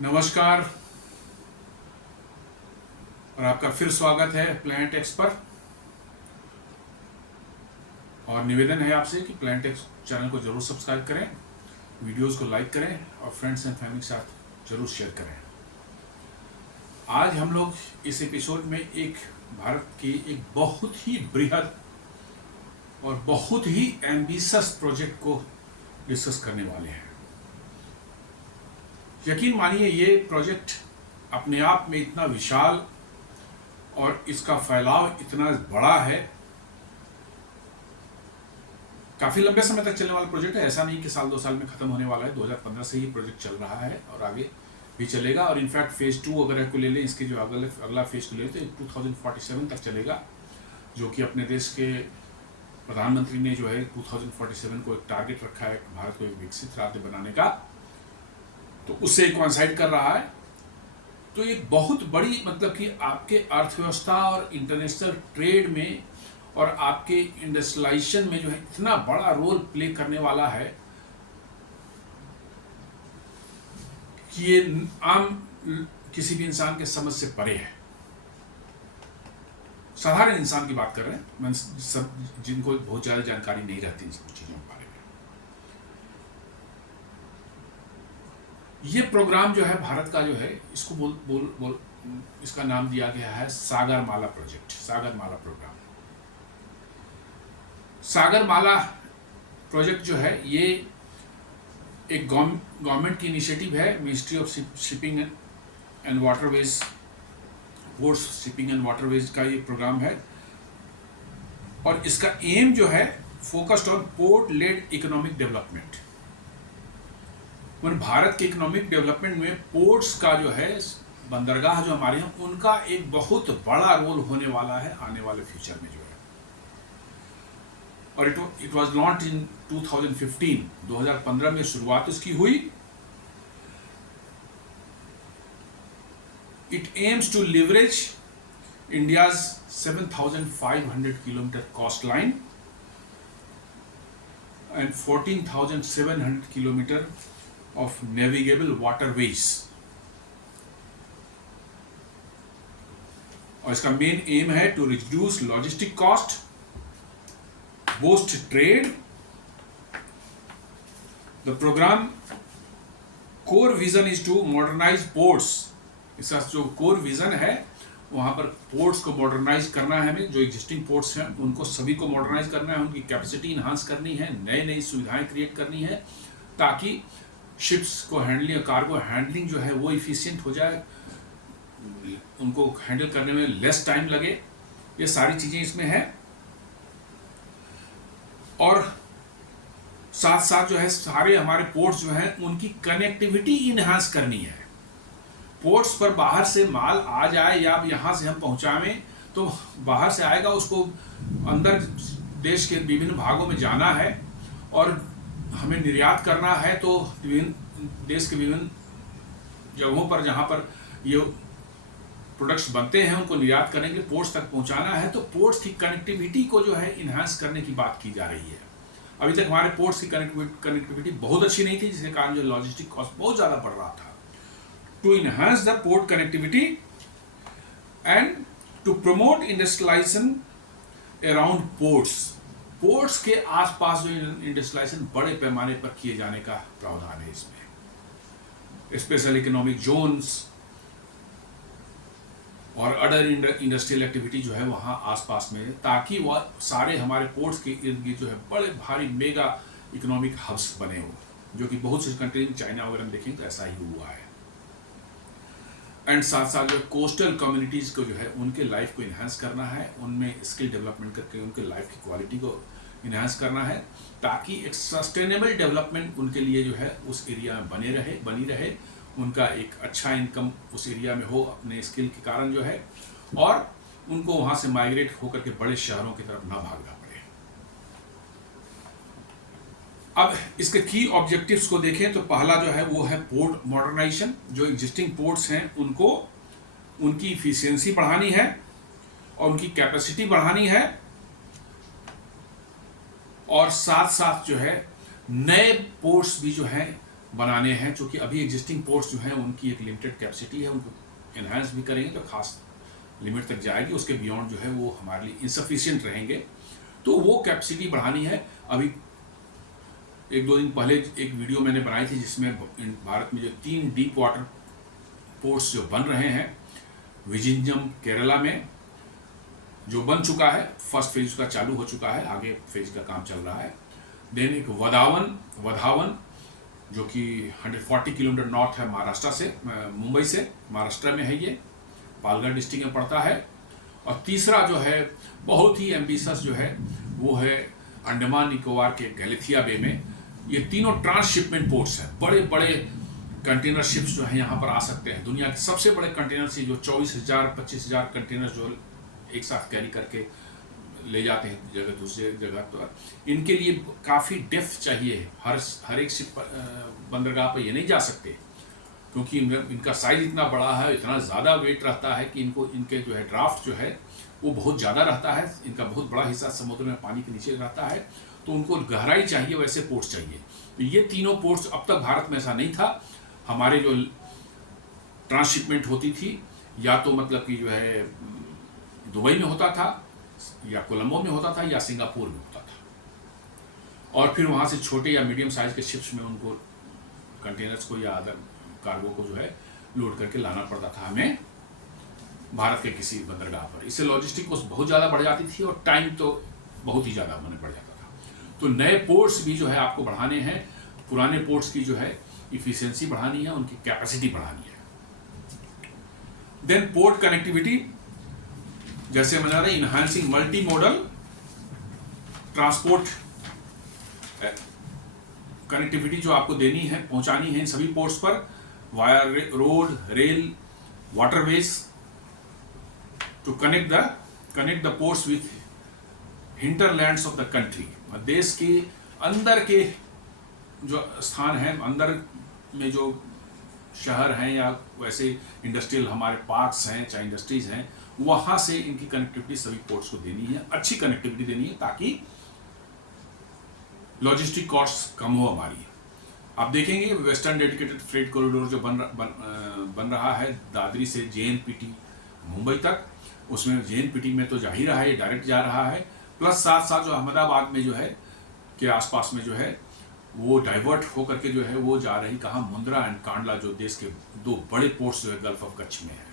नमस्कार और आपका फिर स्वागत है प्लैनेट एक्स पर। और निवेदन है आपसे कि प्लैनेट एक्स चैनल को जरूर सब्सक्राइब करें, वीडियोस को लाइक करें और फ्रेंड्स एंड फैमिली के साथ जरूर शेयर करें। आज हम लोग इस एपिसोड में एक भारत की एक बहुत ही बृहद और बहुत ही एम्बिशियस प्रोजेक्ट को डिस्कस करने वाले हैं। यकीन मानिए ये प्रोजेक्ट अपने आप में इतना विशाल और इसका फैलाव इतना बड़ा है। काफ़ी लंबे समय तक चलने वाला प्रोजेक्ट है। ऐसा नहीं कि साल 2 साल में ख़त्म होने वाला है। 2015 से ही प्रोजेक्ट चल रहा है और आगे भी चलेगा। और इनफैक्ट फेज़ 2 अगर को ले लें, इसके जो अगला फेज़ को ले लें तो 2047 तक चलेगा, जो कि अपने देश के प्रधानमंत्री ने जो है 2047 को एक टारगेट रखा है भारत को एक विकसित राज्य बनाने का, तो उससे कोइंसाइड कर रहा है। तो एक बहुत बड़ी मतलब कि आपके अर्थव्यवस्था और इंटरनेशनल ट्रेड में और आपके इंडस्ट्रियलाइजेशन में जो है इतना बड़ा रोल प्ले करने वाला है कि ये आम किसी भी इंसान के समझ से परे है। साधारण इंसान की बात कर रहे हैं, मैं सब जिनको बहुत ज़्यादा जानकारी नहीं रहती इन सब चीज़ों के बारे में। ये प्रोग्राम जो है भारत का जो है, इसको इसका नाम दिया गया है Sagarmala project, Sagarmala program. Sagarmala project जो है ये एक गवर्नमेंट की इनिशिएटिव है। Ministry of shipping and waterways, ports, shipping and waterways का ये प्रोग्राम है। और इसका एम जो है focused on port led economic development. Bharat के इकोनॉमिक डेवलपमेंट में पोर्ट्स का जो है, बंदरगाह जो हमारे हैं, उनका एक बहुत बड़ा रोल होने वाला है आने वाले फ्यूचर में जो है। और इट वाज लॉन्च इन 2015 में शुरुआत इसकी हुई। It aims to leverage India's 7,500 kilometre coast line and 14,700 kilometre of navigable waterways। और इसका मेन एम है to reduce logistic cost, boost trade. The program core vision is to modernise ports. इसका जो core vision है वहां पर ports को modernise करना है हमें। जो एग्जिस्टिंग पोर्ट्स हैं उनको सभी को मॉडर्नाइज करना है, उनकी कैपेसिटी इन्हांस करनी है, नई नई सुविधाएं क्रिएट करनी है ताकि शिप्स को हैंडलिंग, कार्गो हैंडलिंग जो है वो इफिशिएंट हो जाए, उनको हैंडल करने में लेस टाइम लगे। ये सारी चीज़ें इसमें हैं। और साथ साथ जो है सारे हमारे पोर्ट्स जो हैं उनकी कनेक्टिविटी इन्हांस करनी है। पोर्ट्स पर बाहर से माल आ जाए या यहाँ से हम पहुँचावें तो बाहर से आएगा, उसको अंदर देश के विभिन्न भागों में जाना है और हमें निर्यात करना है, तो देश के विभिन्न जगहों पर जहाँ पर ये प्रोडक्ट्स बनते हैं उनको निर्यात करने के लिए पोर्ट्स तक पहुँचाना है। तो पोर्ट्स की कनेक्टिविटी को जो है इन्हांस करने की बात की जा रही है। अभी तक हमारे पोर्ट्स की कनेक्टिविटी बहुत अच्छी नहीं थी, जिसके कारण जो लॉजिस्टिक कॉस्ट बहुत ज़्यादा बढ़ रहा था। To enhance the port connectivity and to promote industrialisation around ports. Ports के आसपास जो इंडस्ट्रियलाइजेशन बड़े पैमाने पर किए जाने का प्रावधान है इसमें। स्पेशल इकोनॉमिक जोन्स और अदर इंडस्ट्रियल एक्टिविटी जो है वहाँ आसपास में, ताकि वह सारे हमारे पोर्ट्स के इर्द गिर्द जो है बड़े भारी मेगा इकोनॉमिक हब्स बने हो, जो कि बहुत सी कंट्री, चाइना वगैरह में देखें तो ऐसा ही हुआ है। एंड साथ साथ जो कोस्टल कम्युनिटीज़ को जो है उनके लाइफ को इन्हांस करना है, उनमें स्किल डेवलपमेंट करके उनके लाइफ की क्वालिटी को इन्हांस करना है, ताकि एक सस्टेनेबल डेवलपमेंट उनके लिए जो है उस एरिया में बनी रहे, उनका एक अच्छा इनकम उस एरिया में हो अपने स्किल के कारण जो है, और उनको वहाँ से माइग्रेट होकर के बड़े शहरों की तरफ ना भागना पड़े। अब इसके की ऑब्जेक्टिव्स को देखें तो पहला जो है वो है पोर्ट मॉडर्नाइजेशन। जो एग्जिस्टिंग पोर्ट्स हैं उनको उनकी इफिशियंसी बढ़ानी है और उनकी कैपेसिटी बढ़ानी है, और साथ साथ जो है नए पोर्ट्स भी जो हैं बनाने हैं, क्योंकि अभी एग्जिस्टिंग पोर्ट्स जो हैं उनकी एक लिमिटेड कैपेसिटी है, उनको एनहांस भी करेंगे तो खास लिमिट तक जाएगी, उसके बियॉन्ड जो है वो हमारे लिए इंसफिशिएंट रहेंगे, तो वो कैपेसिटी बढ़ानी है। अभी 1-2 दिन पहले एक वीडियो मैंने बनाई थी जिसमें भारत में जो 3 डीप वाटर पोर्ट्स जो बन रहे हैं, विजिंजम केरला में जो बन चुका है, फर्स्ट फेज का चालू हो चुका है, आगे फेज का काम चल रहा है। देन एक वधावन जो कि 140 किलोमीटर नॉर्थ है महाराष्ट्र से, मुंबई से, महाराष्ट्र में है, ये पालघर डिस्ट्रिक्ट में पड़ता है। और तीसरा जो है बहुत ही एम्बिशियस जो है वो है अंडमान निकोबार के गैलेथिया बे में। ये तीनों ट्रांसशिपमेंट पोर्ट्स हैं, बड़े बड़े कंटेनर शिप्स जो हैं यहाँ पर आ सकते हैं। दुनिया के सबसे बड़े कंटेनर से जो 24,000-25,000 कंटेनर जो एक साथ कैरी करके ले जाते हैं जगह दूसरे जगह पर, इनके लिए काफ़ी डेप्थ चाहिए। हर एक शिप बंदरगाह पर ये नहीं जा सकते, क्योंकि इनका साइज इतना बड़ा है, इतना ज़्यादा वेट रहता है कि इनके जो है ड्राफ्ट जो है वो बहुत ज़्यादा रहता है। इनका बहुत बड़ा हिस्सा समुद्र में पानी के नीचे रहता है, तो उनको गहराई चाहिए, वैसे पोर्ट्स चाहिए। तो ये तीनों पोर्ट्स, अब तक भारत में ऐसा नहीं था। हमारे जो ट्रांसशिपमेंट होती थी या तो मतलब कि जो है दुबई में होता था, या कोलंबो में होता था, या सिंगापुर में होता था, और फिर वहाँ से छोटे या मीडियम साइज के शिप्स में उनको कंटेनर्स को या अदर कार्गो को जो है लोड करके लाना पड़ता था हमें भारत के किसी बंदरगाह पर। इससे लॉजिस्टिक कॉस्ट बहुत ज़्यादा बढ़ जाती थी और टाइम तो बहुत ही ज़्यादा बढ़ जाता था। तो नए पोर्ट्स भी जो है आपको बढ़ाने हैं, पुराने पोर्ट्स की जो है इफिशियंसी बढ़ानी है, उनकी कैपेसिटी बढ़ानी है। देन पोर्ट कनेक्टिविटी, जैसे मैंने कहा enhancing multi modal transport connectivity जो आपको देनी है, पहुंचानी है इन सभी पोर्ट्स पर, via road, rail, waterways, to connect the ports with hinterlands of the country. देश के अंदर के जो स्थान हैं, अंदर में जो शहर हैं या वैसे इंडस्ट्रियल हमारे पार्क्स हैं, चाहे इंडस्ट्रीज हैं, वहाँ से इनकी कनेक्टिविटी सभी पोर्ट्स को देनी है, अच्छी कनेक्टिविटी देनी है, ताकि लॉजिस्टिक कॉस्ट कम हो हमारी। आप देखेंगे वेस्टर्न डेडिकेटेड फ्रेट कॉरिडोर जो बन रहा है दादरी से JNPT मुंबई तक, उसमें JNPT में तो जा ही रहा है, ये डायरेक्ट जा रहा है, प्लस साथ साथ जो अहमदाबाद में जो है के आसपास में जो है वो डाइवर्ट होकर के जो है वो जा रही कहाँ, मुंद्रा एंड कांडला, जो देश के 2 बड़े पोर्ट्स जो है गल्फ ऑफ कच्छ में है।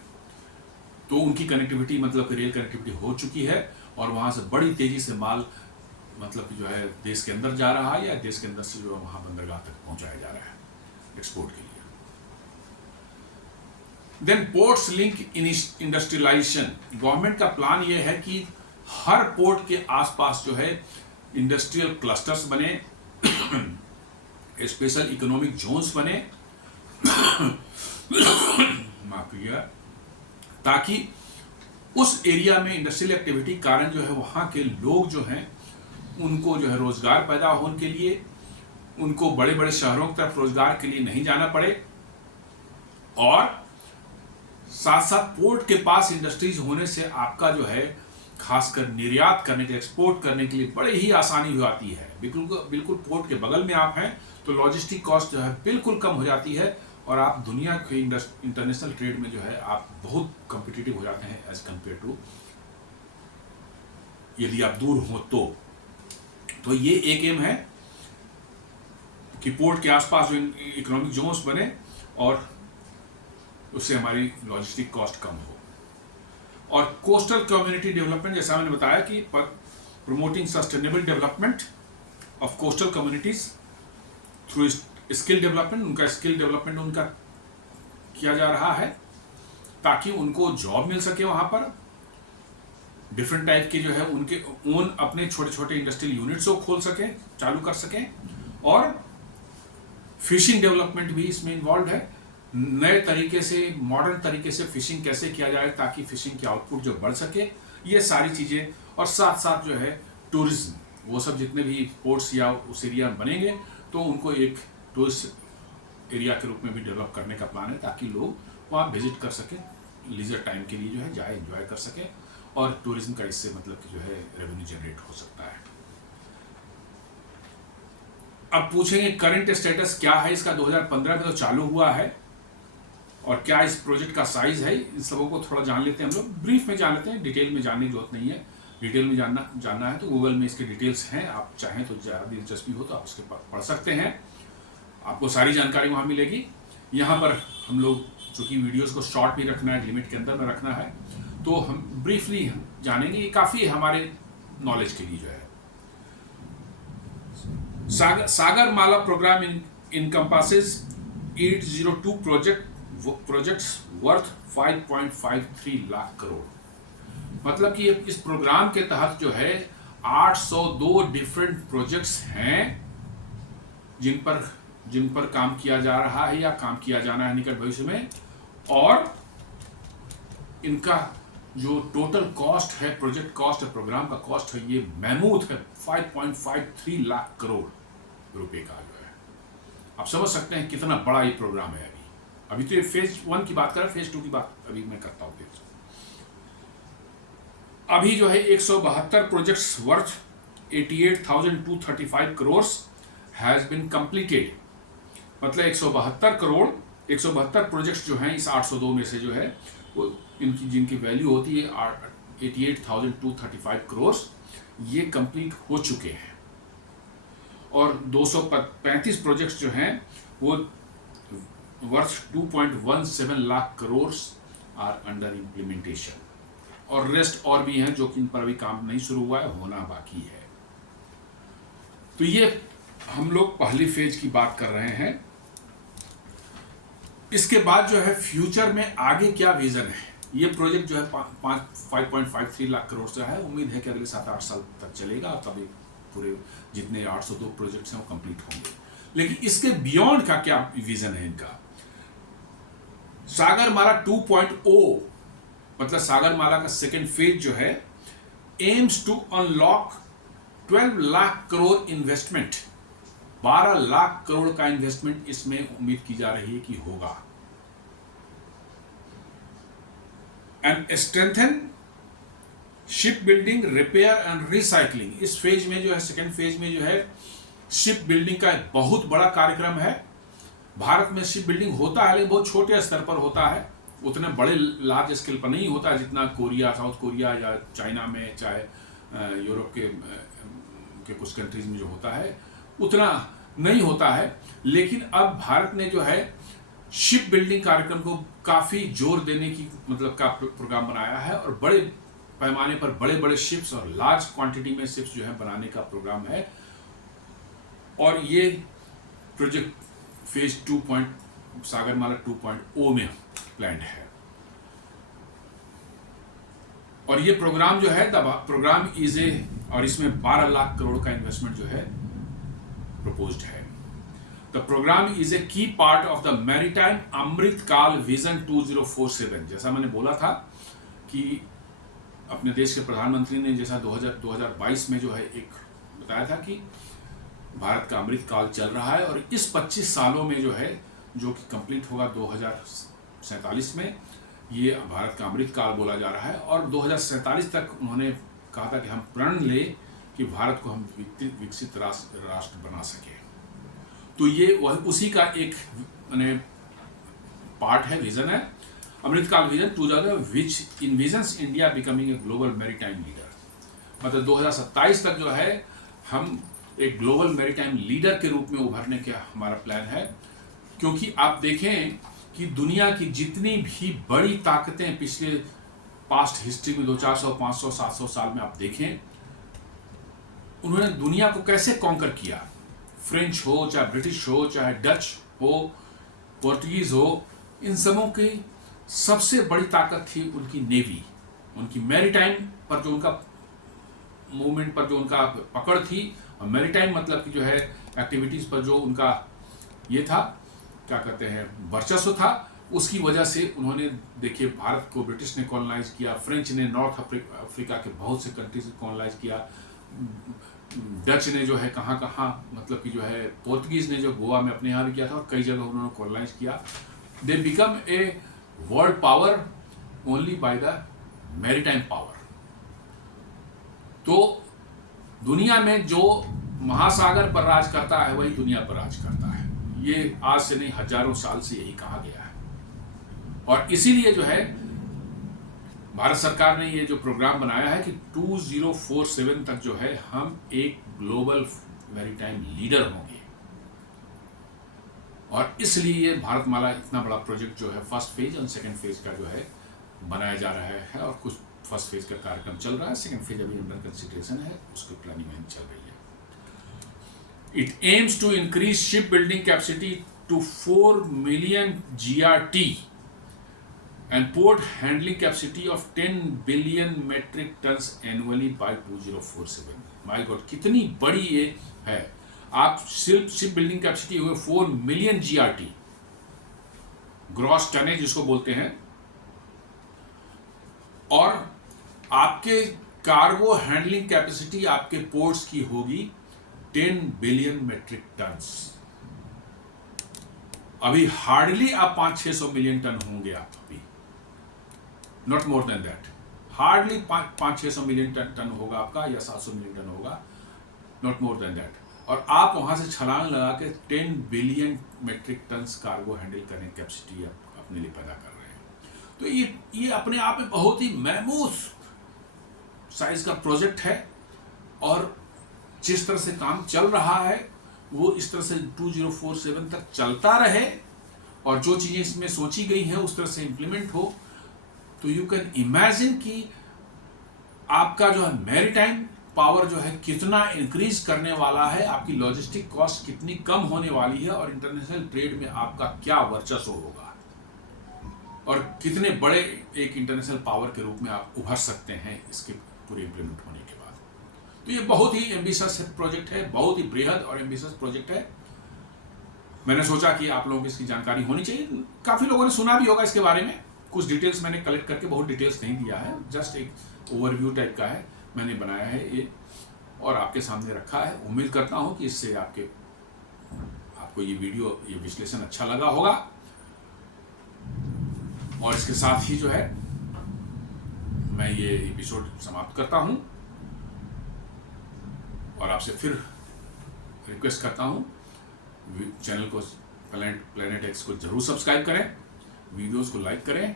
तो उनकी कनेक्टिविटी मतलब कि रेल कनेक्टिविटी हो चुकी है, और वहाँ से बड़ी तेज़ी से माल मतलब कि जो है देश के अंदर जा रहा है, या देश के अंदर से जो वहाँ बंदरगाह तक पहुँचाया जा रहा है एक्सपोर्ट के लिए। Then ports link industrialisation, government का प्लान ये है कि हर पोर्ट के आसपास जो है इंडस्ट्रियल क्लस्टर्स बने, स्पेशल इकोनॉमिक जोन्स बने, माफ कीजिएगा, ताकि उस एरिया में इंडस्ट्रियल एक्टिविटी कारण जो है वहाँ के लोग जो हैं उनको जो है रोजगार पैदा हो, उनके लिए उनको बड़े बड़े शहरों की तरफ रोजगार के लिए नहीं जाना पड़े, और साथ साथ पोर्ट के पास इंडस्ट्रीज होने से आपका जो है खासकर निर्यात करने के, एक्सपोर्ट करने के लिए बड़ी ही आसानी हो जाती है। बिल्कुल पोर्ट के बगल में आप हैं तो लॉजिस्टिक कॉस्ट जो है बिल्कुल कम हो जाती है, और आप दुनिया के इंटरनेशनल ट्रेड में जो है आप बहुत कॉम्पिटिटिव हो जाते हैं एज कम्पेयर टू यदि आप दूर हो तो ये एक एम है कि पोर्ट के आसपास जो इकोनॉमिक जोन्स बने और उससे हमारी लॉजिस्टिक कॉस्ट कम हो। और कोस्टल कम्युनिटी डेवलपमेंट, जैसा मैंने बताया कि promoting sustainable development of coastal communities through skill development, उनका स्किल डेवलपमेंट उनका किया जा रहा है ताकि उनको जॉब मिल सके, वहाँ पर डिफरेंट टाइप के जो है उनके ओन अपने छोटे छोटे इंडस्ट्रियल यूनिट्स को खोल सकें, चालू कर सकें। और फिशिंग डेवलपमेंट भी इसमें इन्वॉल्व है, नए तरीके से, मॉडर्न तरीके से फिशिंग कैसे किया जाए ताकि फिशिंग की आउटपुट जो बढ़ सके, ये सारी चीज़ें। और साथ साथ जो है टूरिज्म, वो सब जितने भी पोर्ट्स या उस एरिया में बनेंगे तो उनको एक टूरिस्ट एरिया के रूप में भी डेवलप करने का प्लान है ताकि लोग वहाँ विजिट कर सकें, लीजर टाइम के लिए जो है जाए, एंजॉय कर सकें, और टूरिज्म का इससे मतलब कि जो है रेवेन्यू जनरेट हो सकता है। अब पूछेंगे करंट स्टेटस क्या है इसका, 2015 में तो चालू हुआ है, और क्या इस प्रोजेक्ट का साइज है, इन सबों को थोड़ा जान लेते हैं हम लोग, ब्रीफ में जान लेते हैं, डिटेल में जानने की जरूरत नहीं है। डिटेल में जानना है तो गूगल में इसके डिटेल्स हैं, आप चाहें तो ज़्यादा दिलचस्पी हो तो आप उसके पढ़ सकते हैं, आपको सारी जानकारी वहाँ मिलेगी। यहाँ पर हम लोग चूँकि वीडियोस को शॉर्ट भी रखना है, लिमिट के अंदर में रखना है, तो हम ब्रीफली जानेंगे, ये काफ़ी है हमारे नॉलेज के लिए जो है। Sagarmala program encompasses 802 projects worth 5.53 lakh crore. मतलब कि इस प्रोग्राम के तहत जो है 802 डिफरेंट प्रोजेक्ट्स हैं जिन पर काम किया जा रहा है या काम किया जाना है निकट भविष्य में, और इनका जो टोटल कॉस्ट है, प्रोजेक्ट कॉस्ट है, प्रोग्राम का कॉस्ट है, ये मैमूथ है, 5.53 लाख करोड़ रुपए का जो है। आप समझ सकते हैं कितना बड़ा ये प्रोग्राम है। अभी तो ये फेज 1 की बात कर रहे हैं, फेज 2 की बात अभी मैं करता हूँ। अभी जो है 172 projects worth 88,235 crore has been completed. मतलब 172 प्रोजेक्ट्स जो हैं इस 802 में से जो है वो जिनकी वैल्यू होती है 88,235 करोड़, ये कंप्लीट हो चुके हैं। और 235 प्रोजेक्ट्स जो हैं वो worth 2.17 lakh crore are under implementation, और रेस्ट और भी हैं जो कि इन पर अभी काम नहीं शुरू हुआ है, होना बाकी है। तो ये हम लोग पहली फेज की बात कर रहे हैं। इसके बाद जो है फ्यूचर में आगे क्या विजन है, ये प्रोजेक्ट जो है 5.53 लाख करोड़ से है, उम्मीद है कि अगले 7-8 साल तक चलेगा, तभी पूरे जितने 802 प्रोजेक्ट्स हैं वो कंप्लीट होंगे। लेकिन इसके बियॉन्ड का क्या विजन है इनका। सागरमाला 2.0 मतलब सागरमाला का सेकेंड फेज जो है aims to unlock 12 lakh crore investment, 12 lakh crore का इन्वेस्टमेंट इसमें उम्मीद की जा रही है कि होगा। And strengthen ship building, repair and recycling. इस फेज में जो है, सेकेंड फेज में जो है शिप बिल्डिंग का एक बहुत बड़ा कार्यक्रम है। भारत में शिप बिल्डिंग होता है लेकिन बहुत छोटे स्तर पर होता है, उतने बड़े लार्ज स्केल पर नहीं होता जितना कोरिया, साउथ कोरिया या चाइना में, चाहे यूरोप के कुछ कंट्रीज में जो होता है उतना नहीं होता है। लेकिन अब भारत ने जो है शिप बिल्डिंग कार्यक्रम को काफ़ी जोर देने की मतलब का प्रोग्राम बनाया है, और बड़े पैमाने पर बड़े बड़े शिप्स और लार्ज क्वांटिटी में शिप्स जो है बनाने का प्रोग्राम है। और ये प्रोजेक्ट फेज 2 सागरमाला 2.0 में प्लान है। और ये प्रोग्राम जो है प्रोग्राम इज ए, और इसमें 12 लाख करोड़ का इन्वेस्टमेंट जो है प्रपोज्ड है। The programme is a key part of the maritime Amritkaal vision 2047। जैसा मैंने बोला था कि अपने देश के प्रधानमंत्री ने जैसा 2022 में जो है एक बताया था कि भारत का अमृतकाल चल रहा है, और इस 25 सालों में जो है जो कि कंप्लीट होगा 2047 में, ये भारत का अमृतकाल बोला जा रहा है। और 2047 तक उन्होंने कहा था कि हम प्रण ले कि भारत को हम विकसित राष्ट्र बना सके। तो ये उसी का एक पार्ट है, विजन है, Amritkaal vision 2000 which envisions India becoming a global maritime leader. मतलब 2027 तक जो है हम एक ग्लोबल मैरीटाइम लीडर के रूप में उभरने का हमारा प्लान है। क्योंकि आप देखें कि दुनिया की जितनी भी बड़ी ताकतें पिछले पास्ट हिस्ट्री में 200-400, 500, 700 साल में आप देखें, उन्होंने दुनिया को कैसे कॉन्कर किया। फ्रेंच हो, चाहे ब्रिटिश हो, चाहे डच हो, पोर्तुगीज हो, इन सबों की सबसे बड़ी ताकत थी उनकी नेवी, उनकी मैरीटाइम पर जो उनका मूवमेंट पर जो उनका पकड़ थी, और मैरीटाइम मतलब कि जो है एक्टिविटीज पर जो उनका ये था, क्या कहते हैं, वर्चस्व था। उसकी वजह से उन्होंने देखिए भारत को ब्रिटिश ने कॉलोनाइज किया, फ्रेंच ने नॉर्थ अफ्रीका के बहुत से कंट्रीज कॉलोनाइज किया, डच ने जो है कहाँ कहाँ मतलब कि जो है पोर्तुगीज ने जो गोवा में अपने यहाँ भी किया था, और कई जगह उन्होंने कॉलोनाइज किया। They become a world power only by the maritime power. तो दुनिया में जो महासागर पर राज करता है वही दुनिया पर राज करता है। ये आज से नहीं, हजारों साल से यही कहा गया है। और इसीलिए जो है भारत सरकार ने ये जो प्रोग्राम बनाया है कि 2047 तक जो है हम एक ग्लोबल मैरीटाइम लीडर होंगे। और इसलिए ये भारतमाला इतना बड़ा प्रोजेक्ट जो है फर्स्ट फेज और सेकंड फेज का जो है बनाया जा रहा है, और कुछ फर्स्ट फेज का कार्यक्रम चल रहा है, सेकंड फेज अभी अंडर कंसिडरेशन है, उसकी प्लानिंग चल रही है। It aims to increase ship building capacity to 4 million GRT and port handling capacity of 10 billion metric tons annually by 2047। My God, कितनी बड़ी ये है। आप शिप बिल्डिंग कैपेसिटी हुए 4 million GRT, ग्रॉस टनेज जिसको बोलते हैं, और आपके कार्गो हैंडलिंग कैपेसिटी आपके पोर्ट्स की होगी 10 बिलियन मेट्रिक टन्स। अभी हार्डली आप 500-600 मिलियन टन होंगे आप अभी, not more than that. Hardly 500-600 million ton होगा आपका, या 700 मिलियन टन होगा, नॉट मोर देन दैट। और आप वहां से छलांग लगा के 10 billion metric tons cargo handle करने की कैपेसिटी अपने लिए पैदा कर रहे हैं। तो ये अपने आप में बहुत ही महमूस साइज का प्रोजेक्ट है। और जिस तरह से काम चल रहा है वो इस तरह से 2047 तक चलता रहे, और जो चीजें इसमें सोची गई हैं उस तरह से इंप्लीमेंट हो, तो यू कैन इमेजिन कि आपका जो है मैरीटाइम पावर जो है कितना इंक्रीज करने वाला है, आपकी लॉजिस्टिक कॉस्ट कितनी कम होने वाली है, और इंटरनेशनल ट्रेड में आपका क्या वर्चस्व होगा, और कितने बड़े एक इंटरनेशनल पावर के रूप में आप उभर सकते हैं इसके पूरे इंप्लीमेंट होने के बाद। तो ये बहुत ही एम्बिशियस प्रोजेक्ट है, बहुत ही बृहद और एम्बिशियस प्रोजेक्ट है। मैंने सोचा कि आप लोगों को इसकी जानकारी होनी चाहिए। काफ़ी लोगों ने सुना भी होगा इसके बारे में, कुछ डिटेल्स मैंने कलेक्ट करके, बहुत डिटेल्स नहीं दिया है, जस्ट एक ओवरव्यू टाइप का है मैंने बनाया है ये, और आपके सामने रखा है। उम्मीद करता हूँ कि इससे आपको ये वीडियो, ये विश्लेषण अच्छा लगा होगा। और इसके साथ ही जो है मैं ये एपिसोड समाप्त करता हूँ, और आपसे फिर रिक्वेस्ट करता हूँ चैनल को प्लेनेट एक्स को जरूर सब्सक्राइब करें, वीडियोस को लाइक करें,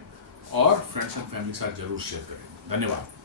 और फ्रेंड्स एंड फैमिली के साथ जरूर शेयर करें। धन्यवाद।